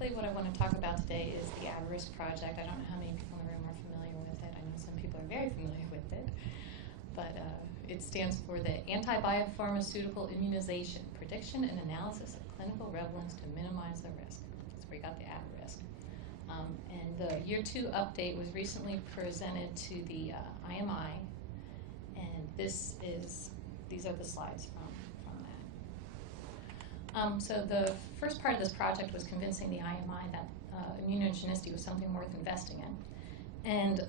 Basically what I want to talk about today is the ABIRISK project. I don't know how many people in the room are familiar with it. I know some people are very familiar with it. But it stands for the Anti-Biopharmaceutical Immunization, Prediction and Analysis of Clinical Relevance to Minimize the Risk. That's where you got the ABIRISK. And the Year 2 update was recently presented to the IMI. And these are the slides from that. So the first part of this project was convincing the IMI that immunogenicity was something worth investing in. And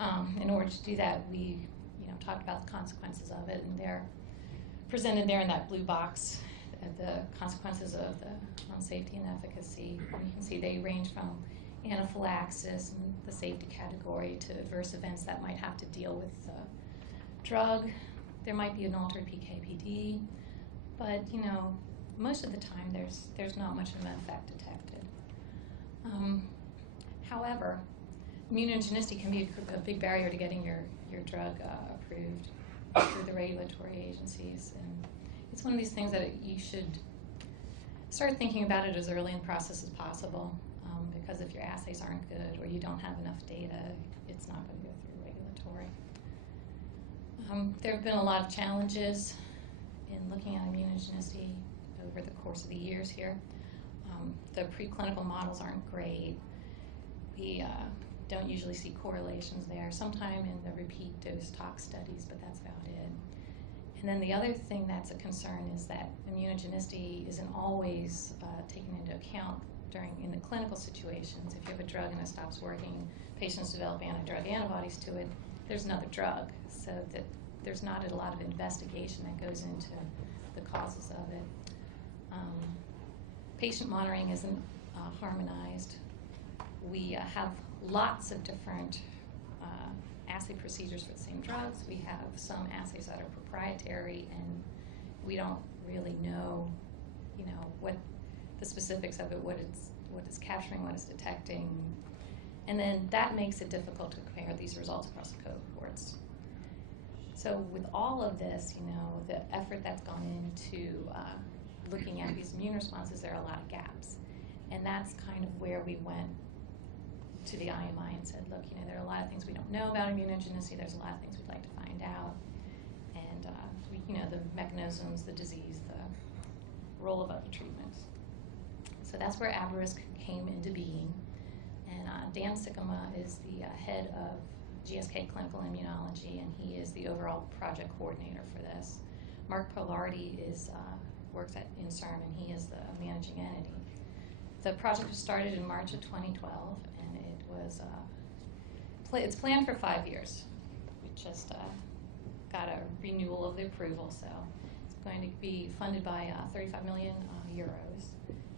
in order to do that, we talked about the consequences of it, and they're presented there in that blue box, the consequences of on safety and efficacy. And you can see they range from anaphylaxis and the safety category to adverse events that might have to deal with the drug. There might be an altered PK/PD, but most of the time there's not much of an effect detected. However, immunogenicity can be a big barrier to getting your drug approved through the regulatory agencies. And it's one of these things that you should start thinking about it as early in the process as possible, because if your assays aren't good or you don't have enough data, it's not going to go through regulatory. There have been a lot of challenges in looking at immunogenicity over the course of the years here. The preclinical models aren't great. We don't usually see correlations there, sometime in the repeat dose tox studies, but that's about it. And then the other thing that's a concern is that immunogenicity isn't always taken into account in the clinical situations. If you have a drug and it stops working, patients develop anti-drug antibodies to it, there's another drug. So that there's not a lot of investigation that goes into the causes of it. Patient monitoring isn't harmonized. We have lots of different assay procedures for the same drugs. We have some assays that are proprietary, and we don't really know, what the specifics of it, what it's capturing, what it's detecting, and then that makes it difficult to compare these results across the cohorts. So with all of this, the effort that's gone into looking at these immune responses, there are a lot of gaps, and that's kind of where we went to the IMI and said, look, there are a lot of things we don't know about immunogenicity. There's a lot of things we'd like to find out, and the mechanisms, the disease, the role of other treatments. So that's where ABIRISK came into being, and Dan Sikkema is the head of GSK Clinical Immunology, and he is the overall project coordinator for this. Mark Polardi works in CERN, and he is the managing entity. The project was started in March of 2012, and it was it's planned for 5 years. We just got a renewal of the approval, so it's going to be funded by 35 million euros.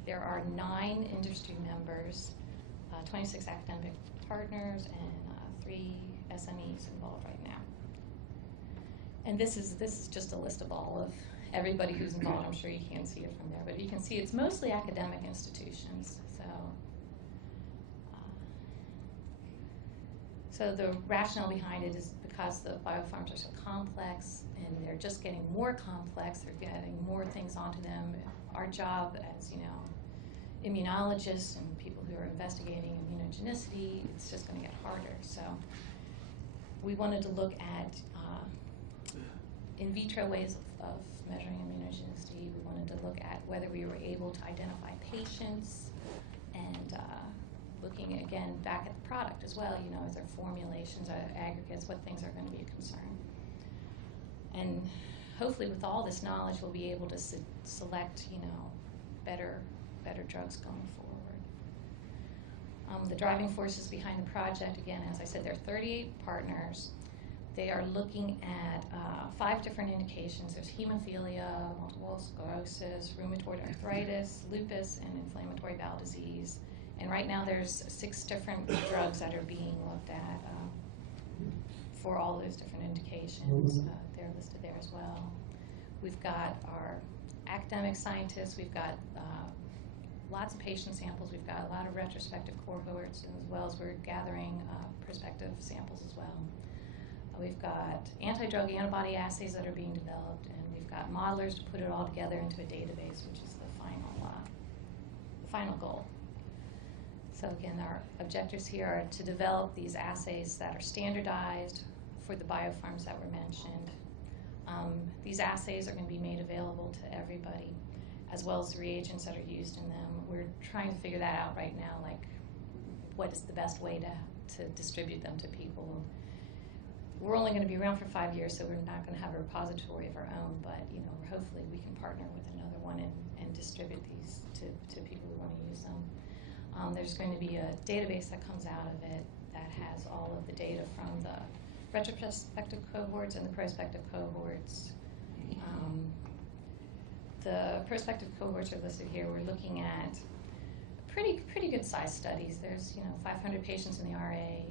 There are 9 industry members, 26 academic partners, and 3 SMEs involved right now. And this is just a list of all of everybody who's involved. I'm sure you can't see it from there, but you can see it's mostly academic institutions. So the rationale behind it is because the biopharms are so complex, and they're just getting more complex. They're getting more things onto them. Our job as immunologists and people who are investigating immunogenicity, it's just going to get harder. So we wanted to look at in vitro ways of measuring immunogenicity. We wanted to look at whether we were able to identify patients, and looking again back at the product as well. Is there formulations, aggregates, what things are going to be a concern? And hopefully, with all this knowledge, we'll be able to select, better drugs going forward. The driving forces behind the project, again, as I said, there are 38 partners. They are looking at 5 different indications. There's hemophilia, multiple sclerosis, rheumatoid arthritis, lupus, and inflammatory bowel disease. And right now there's 6 different drugs that are being looked at for all those different indications. They're listed there as well. We've got our academic scientists. We've got lots of patient samples. We've got a lot of retrospective cohorts, as well as we're gathering prospective samples as well. We've got anti-drug antibody assays that are being developed, and we've got modelers to put it all together into a database, which is the final goal. So again, our objectives here are to develop these assays that are standardized for the biopharms that were mentioned. These assays are going to be made available to everybody, as well as the reagents that are used in them. We're trying to figure that out right now, like what is the best way to distribute them to people. We're only going to be around for 5 years, so we're not going to have a repository of our own, but hopefully we can partner with another one and distribute these to people who want to use them. There's going to be a database that comes out of it that has all of the data from the retrospective cohorts and the prospective cohorts. The prospective cohorts are listed here. We're looking at pretty good sized studies. There's 500 patients in the RA,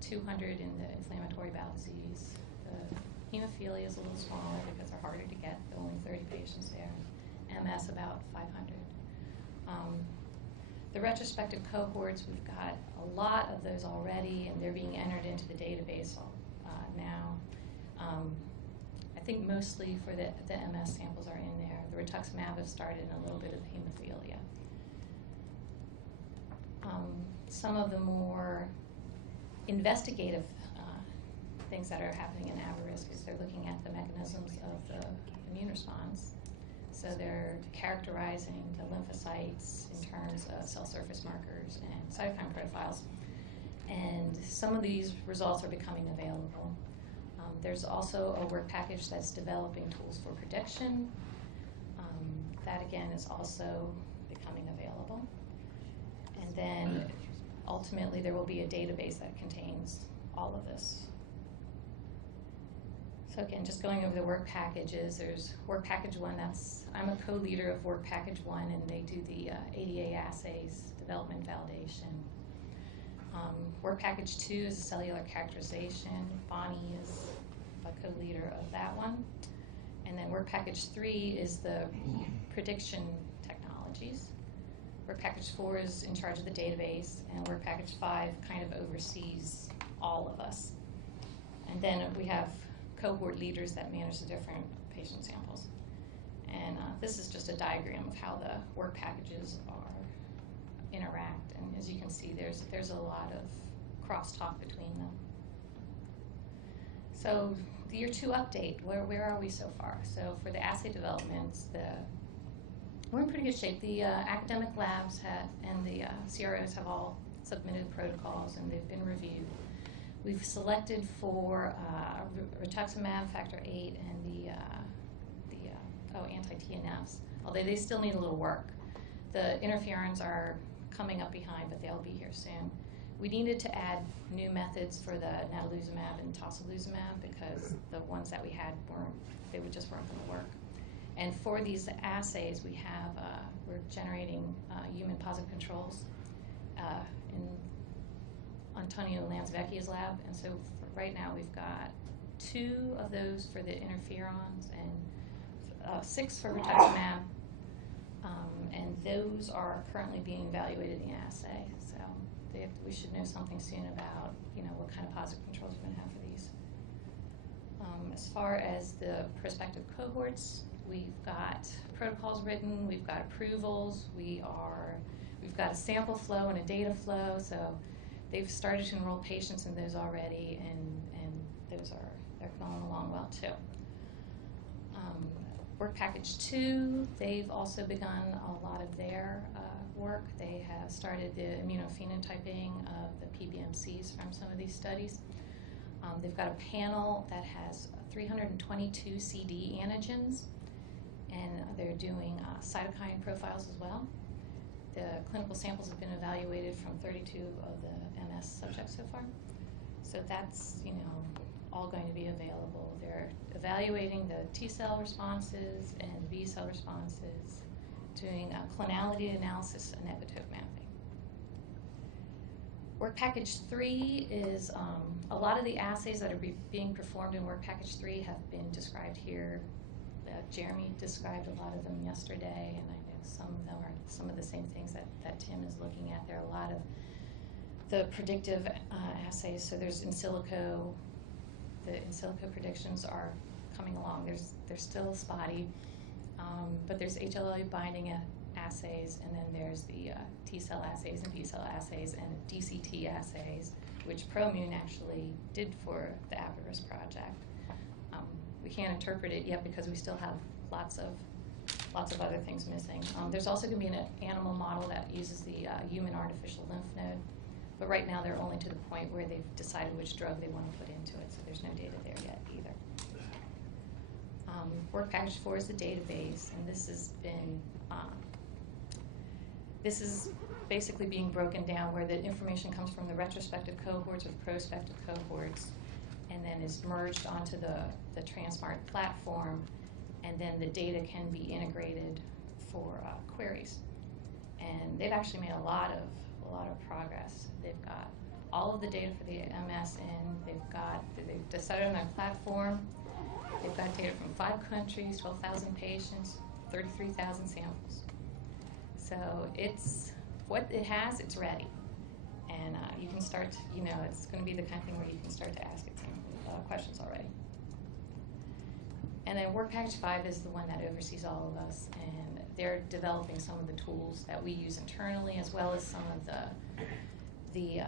200 in the inflammatory bowel disease. The hemophilia is a little smaller because they're harder to get. There are only 30 patients there. MS about 500. The retrospective cohorts, we've got a lot of those already, and they're being entered into the database now. I think mostly for the MS samples are in there. The rituximab has started in a little bit of hemophilia. Some of the more investigative things that are happening in ABIRISK is they're looking at the mechanisms of the immune response. So they're characterizing the lymphocytes in terms of cell surface markers and cytokine profiles. And some of these results are becoming available. There's also a work package that's developing tools for prediction. That again is also becoming available. And then ultimately there will be a database that contains all of this. So again, just going over the work packages, there's work package 1, I'm a co-leader of work package 1, and they do the ADA assays, development validation. Work package 2 is a cellular characterization. Bonnie is a co-leader of that one. And then work package 3 is the prediction technologies. Work package 4 is in charge of the database, and work package 5 kind of oversees all of us. And then we have cohort leaders that manage the different patient samples. And this is just a diagram of how the work packages interact. And as you can see, there's a lot of crosstalk between them. So the year 2 update, where are we so far? So for the assay developments, we're in pretty good shape. The academic labs and the CROs have all submitted protocols, and they've been reviewed. We've selected for rituximab, factor VIII, and the anti-TNFs, although they still need a little work. The interferons are coming up behind, but they'll be here soon. We needed to add new methods for the natalizumab and tocilizumab because the ones that we had just weren't going to work. And for these assays, we're generating human positive controls in Antonio Lanzavecchia's lab, and so right now we've got 2 of those for the interferons and 6 for rituximab, and those are currently being evaluated in the assay. So we should know something soon about what kind of positive controls we're going to have for these. As far as the prospective cohorts, we've got protocols written, we've got approvals, we've got a sample flow and a data flow. So they've started to enroll patients in those already, and they're going along well too. Work package 2, they've also begun a lot of their work. They have started the immunophenotyping of the PBMCs from some of these studies. They've got a panel that has 322 CD antigens, and they're doing cytokine profiles as well. The clinical samples have been evaluated from 32 of the MS subjects so far. So that's, all going to be available. They're evaluating the T-cell responses and B-cell responses, doing clonality analysis and epitope mapping. Work package 3 is a lot of the assays that are being performed in work package 3 have been described here. Jeremy described a lot of them yesterday, and I know some of them are some of the same things that Tim is looking at. There are a lot of the predictive assays. So there's in silico. The in silico predictions are coming along. They're still spotty, but there's HLA binding assays, and then there's the T-cell assays and B-cell assays and DCT assays, which ProImmune actually did for the ABIRISK project. We can't interpret it yet because we still have lots of other things missing. There's also going to be an animal model that uses the human artificial lymph node, but right now they're only to the point where they've decided which drug they want to put into it, so there's no data there yet either. Work Package 4 is the database, and this has been, this is basically being broken down where the information comes from the retrospective cohorts or the prospective cohorts, and then is merged onto the Transmart platform, and then the data can be integrated for queries. And they've actually made a lot of progress. They've got all of the data for the MS in. They've decided on their platform. They've got data from 5 countries, 12,000 patients, 33,000 samples. So it's what it has. It's ready, and you can start. It's going to be the kind of thing where you can start to ask it some questions already. And then Work Package 5 is the one that oversees all of us, and they're developing some of the tools that we use internally, as well as some of the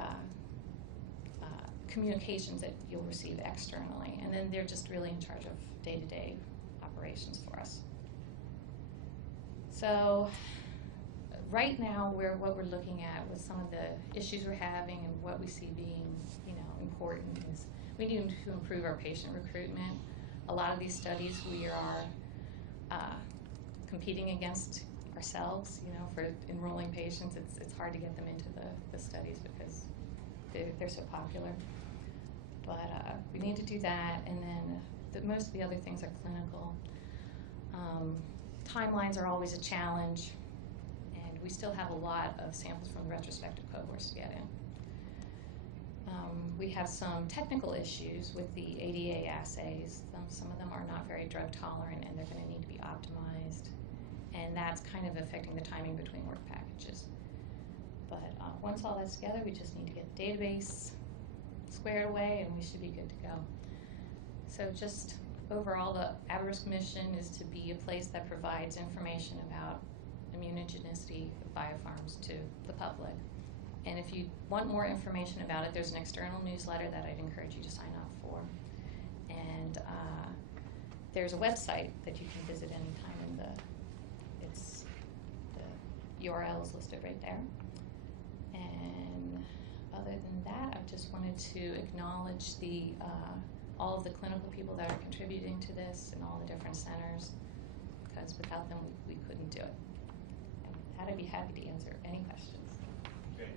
communications that you'll receive externally. And then they're just really in charge of day-to-day operations for us. So right now, what we're looking at with some of the issues we're having and what we see being important is we need to improve our patient recruitment. A lot of these studies we are competing against ourselves, for enrolling patients. It's hard to get them into the studies because they're so popular. But we need to do that, and then most of the other things are clinical. Timelines are always a challenge, and we still have a lot of samples from the retrospective cohorts to get in. We have some technical issues with the ADA assays. Some of them are not very drug tolerant, and they're going to need to be optimized, and that's kind of affecting the timing between work packages. But once all that's together, we just need to get the database squared away, and we should be good to go. So just overall, the ABIRISK mission is to be a place that provides information about immunogenicity of biopharms to the public. And if you want more information about it, there's an external newsletter that I'd encourage you to sign up for. And there's a website that you can visit anytime, and the URL is listed right there. And other than that, I just wanted to acknowledge all of the clinical people that are contributing to this and all the different centers, because without them, we couldn't do it. And with that, I'd be happy to answer any questions. Great.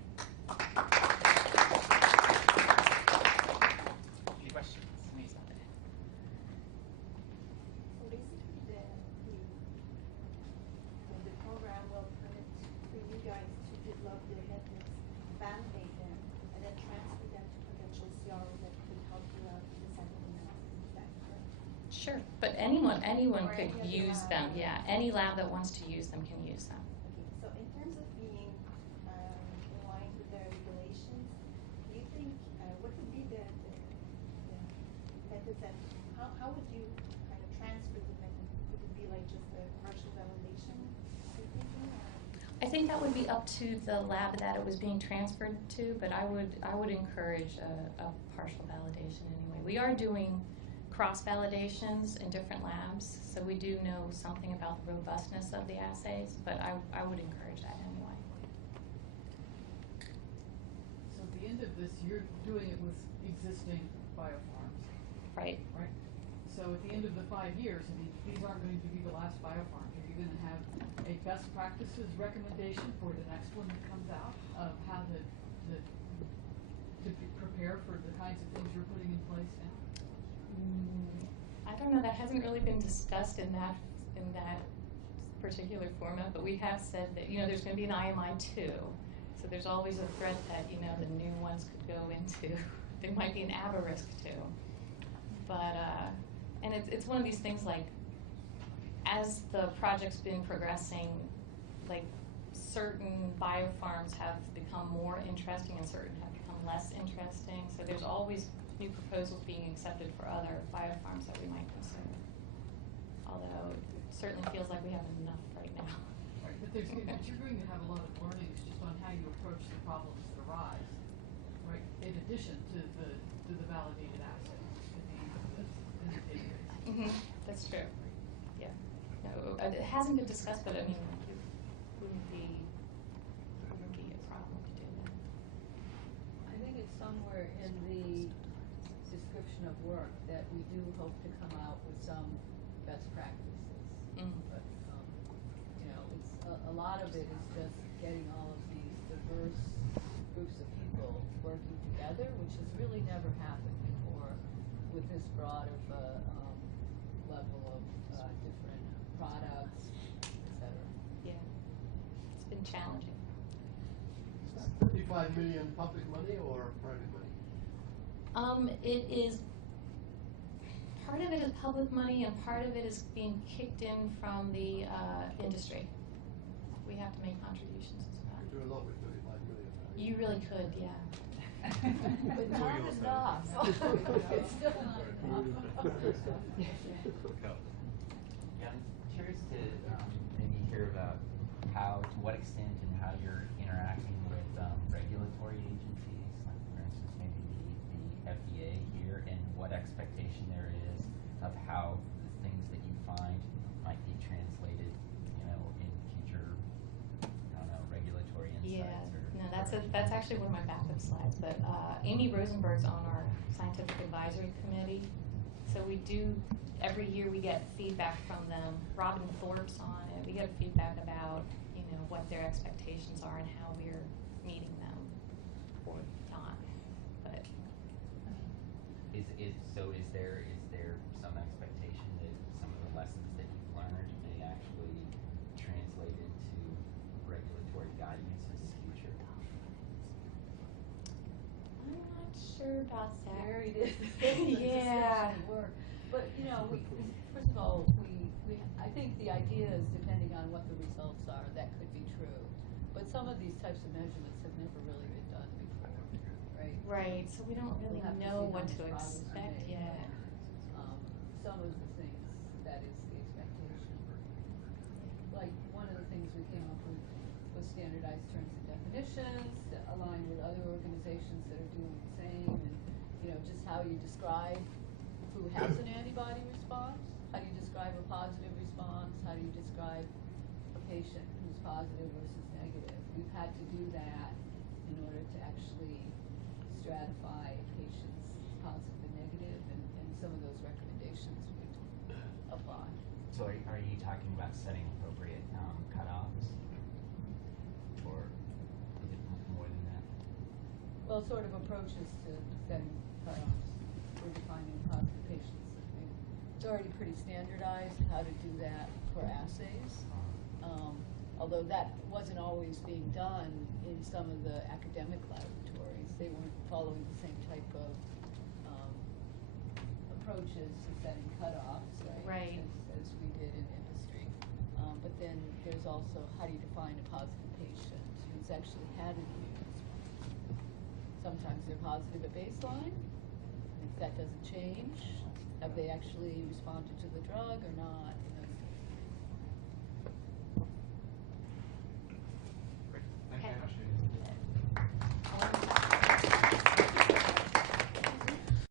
Any questions? Please. So basically, the program will permit for you guys to develop the methods, validate them, and then transfer them to potential CROs that could help you out with the sample analysis. Is that correct? Sure, but anyone Or could any other use lab. them. Yeah, any lab that wants to use them can use them. Okay, so in terms of being in line with the regulations, do you think, what would be the methods that, how would you kind of transfer the method? Would it be like just a partial validation, you're thinking, or? I think that would be up to the lab that it was being transferred to, but I would encourage a partial validation anyway. We are doing cross-validations in different labs, so we do know something about the robustness of the assays, but I would encourage that anyway. So at the end of this, you're doing it with existing biofarms, Right. right? So at the end of the 5 years, I mean, these aren't going to be the last biofarms. Are you going to have a best practices recommendation for the next one that comes out of how to prepare for the kinds of things you're putting in place now? I don't know, that hasn't really been discussed in that particular format, but we have said that, there's going to be an IMI 2, so there's always a threat that, the new ones could go into, there might be an ABIRISK 2. But, and it's one of these things like, as the project's been progressing, like certain biofarms have become more interesting and certain have become less interesting, so there's always new proposals being accepted for other biofarms that we might consider. Although it certainly feels like we have enough right now. Right. But you're going to have a lot of learnings just on how you approach the problems that arise, right? In addition to the validated assays at the end of this in the database. That's true. Yeah. No, it hasn't been discussed, but I mean, it wouldn't be a problem to do that. I think it's somewhere in the description of work that we do hope to come out with some best practices. But, you know, it's a lot of it is just getting all of these diverse groups of people working together, which has really never happened before with this broad of level of different products, et cetera. Yeah. It's been challenging. Is that 35 million public money or private money? It is, part of it is public money and part of it is being kicked in from the industry. We have to make contributions as well. You do a lot with 35 million. Right? You really could, yeah. But not enough. It's still not enough. Yeah, I'm curious to maybe hear about to what extent and how you're interacting with regulatory agencies, like for instance maybe the FDA here, and what expectation there is of how the things that you find might be translated, you know, in future, I don't know, regulatory insights. Yeah, no, that's actually one of my backup slides. But Amy Rosenberg's on our scientific advisory committee, so we do every year we get feedback from them. Robin Thorpe's on it. We get feedback about what their expectations are and how we're meeting them or not. But Is there some expectation that some of the lessons that you've learned may actually translate into regulatory guidance in the future? I'm not sure about that. There it is. Yeah. Work. But you know, we first of all, I think the idea is depending on what the results are, that could be true. But some of these types of measurements have never really been done before, right? Right. So we don't really We'll have to know see how what much to progress we expect make. yet. Some of the things, that is the expectation. Like one of the things we came up with was standardized terms and definitions that align with other organizations that are doing the same, and just how you describe who has an antibody response, how do you describe a positive response, how do you describe a patient who's positive versus negative. We've had to do that in order to actually stratify patients positive and negative, and some of those recommendations would apply. So are you talking about setting appropriate cutoffs, or is it more than that? Well, sort of approaches to setting cutoffs for defining positive patients. It's already pretty standardized how to do that for assays. Although that wasn't always being done in some of the academic laboratories. They weren't following the same type of approaches to setting cutoffs, Right. as we did in industry. But then there's also how do you define a positive patient who's actually had an immune response. Sometimes they're positive at baseline. If that doesn't change, have they actually responded to the drug or not? Great. Okay. Thank you.